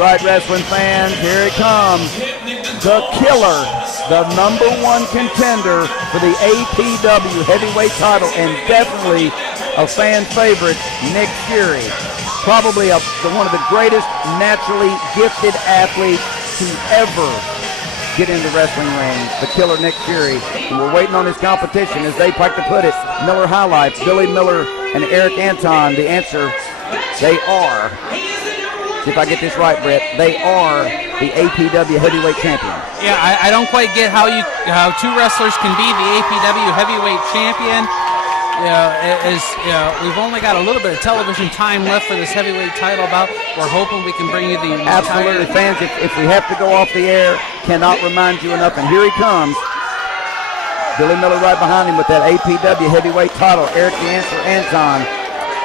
right, wrestling fans, here it comes. The killer, the #1 contender for the APW heavyweight title, and definitely a fan favorite, Nick Fury. Probably one of the greatest naturally gifted athletes to ever get in the wrestling ring, the killer Nick Fury. And we're waiting on his competition, as they like to put it. Miller highlights, Billy Miller and Eric Anton. The answer, they are, see if I get this right, Brett, they are the APW heavyweight champion. Yeah, I don't quite get how two wrestlers can be the APW heavyweight champion. We've only got a little bit of television time left for this heavyweight title bout. We're hoping we can bring you the absolutely fans. If we have to go off the air, cannot remind you enough. And here he comes, Billy Miller right behind him with that APW heavyweight title. Eric the Answer Anton.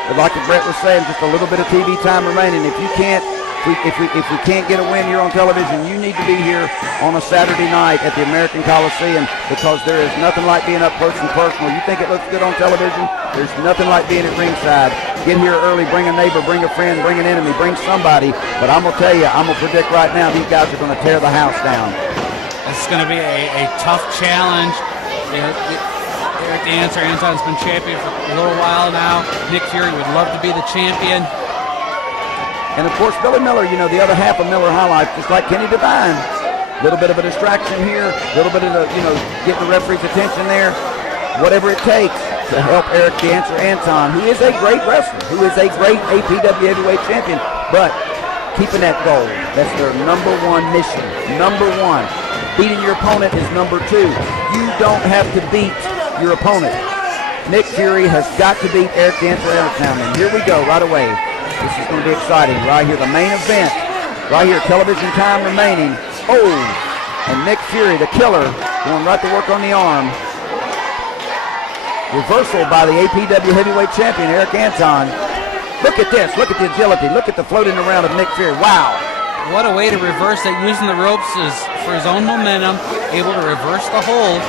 But like Brett was saying, just a little bit of TV time remaining. If we can't get a win here on television, you need to be here on a Saturday night at the American Coliseum, because there is nothing like being up close and personal. You think it looks good on television? There's nothing like being at ringside. Get here early, bring a neighbor, bring a friend, bring an enemy, bring somebody. But I'm going to tell you, I'm going to predict right now, these guys are going to tear the house down. This is going to be a tough challenge. Eric the Answer Anton's been champion for a little while now. Nick Fury would love to be the champion. And, of course, Billy Miller, the other half of Miller High Life, just like Kenny Devine. A little bit of a distraction here, a little bit of, getting the referee's attention there. Whatever it takes to help Eric the Answer Anton, who is a great wrestler, who is a great APW heavyweight champion, but keeping that goal. That's their #1 mission. #1. Beating your opponent is #2. You don't have to beat your opponent. Nick Fury has got to beat Eric the Answer Anton. And here we go right away. This is going to be exciting right here. The main event right here. Television time remaining. Oh, and Nick Fury, the killer, going right to work on the arm. Reversal by the APW heavyweight champion, Eric Anton. Look at this. Look at the agility. Look at the floating around of Nick Fury. Wow. What a way to reverse that, using the ropes for his own momentum, able to reverse the hold.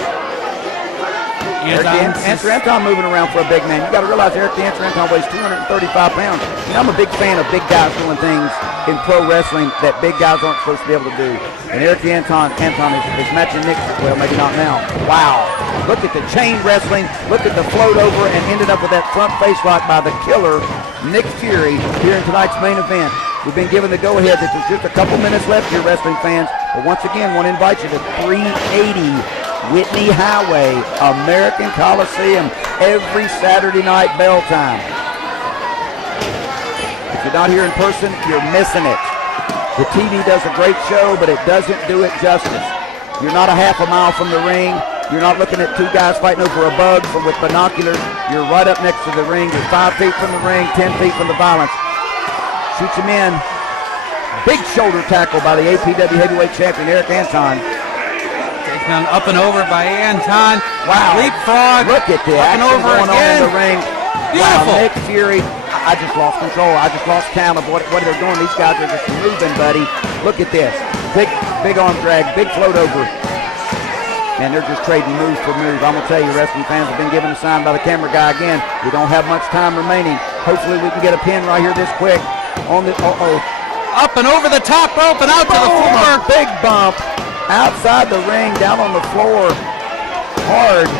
Answer Anton moving around for a big man. You got to realize Eric the Answer Anton weighs 235 pounds. I'm a big fan of big guys doing things in pro wrestling that big guys aren't supposed to be able to do. And Eric the Anton is matching Nick. Well, maybe not now. Wow. Look at the chain wrestling. Look at the float over, and ended up with that front face lock by the killer, Nick Fury, here in tonight's main event. We've been given the go-ahead. There's just a couple minutes left here, wrestling fans. But once again, want to invite you to 380 Whitney Highway, American Coliseum, every Saturday night bell time. If you're not here in person, you're missing it. The TV does a great show, but it doesn't do it justice. You're not a half a mile from the ring. You're not looking at two guys fighting over a bug with binoculars. You're right up next to the ring. You're 5 feet from the ring, 10 feet from the violence. Shoots him in. Big shoulder tackle by the APW heavyweight champion, Eric Anton. Taken up and over by Anton. Wow. Leapfrog. Look at the action over going on in the ring. Beautiful. Wow, Nick Fury. I just lost control. I just lost count of what they're doing. These guys are just moving, buddy. Look at this. Big arm drag, big float over. And they're just trading move for move. I'm going to tell you, wrestling fans have been given a sign by the camera guy again. We don't have much time remaining. Hopefully we can get a pin right here this quick. On the, Up and over the top rope and out to the floor. Big bump. Outside the ring, down on the floor. Hard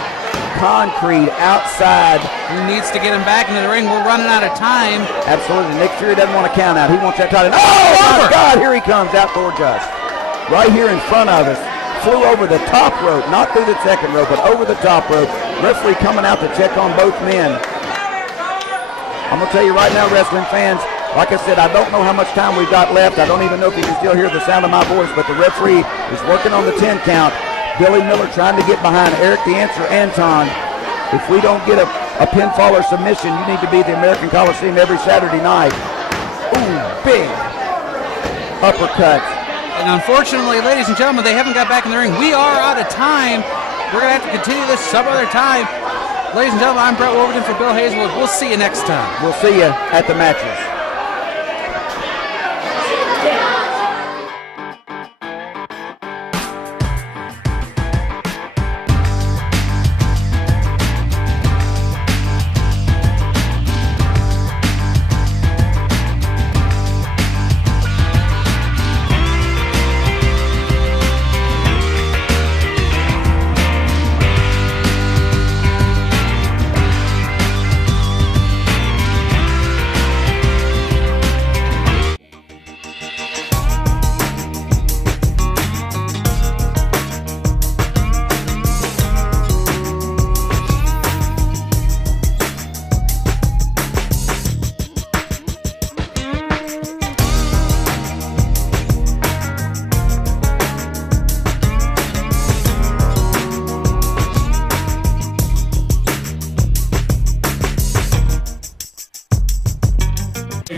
concrete outside. Who needs to get him back into the ring? We're running out of time. Absolutely. Nick Fury doesn't want to count out. He wants that title. Oh, my God. Here he comes out towards us. Right here in front of us. Flew over the top rope. Not through the second rope, but over the top rope. Referee coming out to check on both men. I'm going to tell you right now, wrestling fans, like I said, I don't know how much time we've got left. I don't even know if you can still hear the sound of my voice, but the referee is working on the 10 count. Billy Miller trying to get behind Eric the Answer Anton. If we don't get a pinfall or submission, you need to be at the American Coliseum every Saturday night. Ooh, big uppercut. And unfortunately, ladies and gentlemen, they haven't got back in the ring. We are out of time. We're going to have to continue this some other time. Ladies and gentlemen, I'm Brett Wolverton for Bill Hazelwood. We'll see you next time. We'll see you at the matches.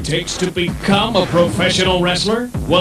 takes to become a professional wrestler? Well,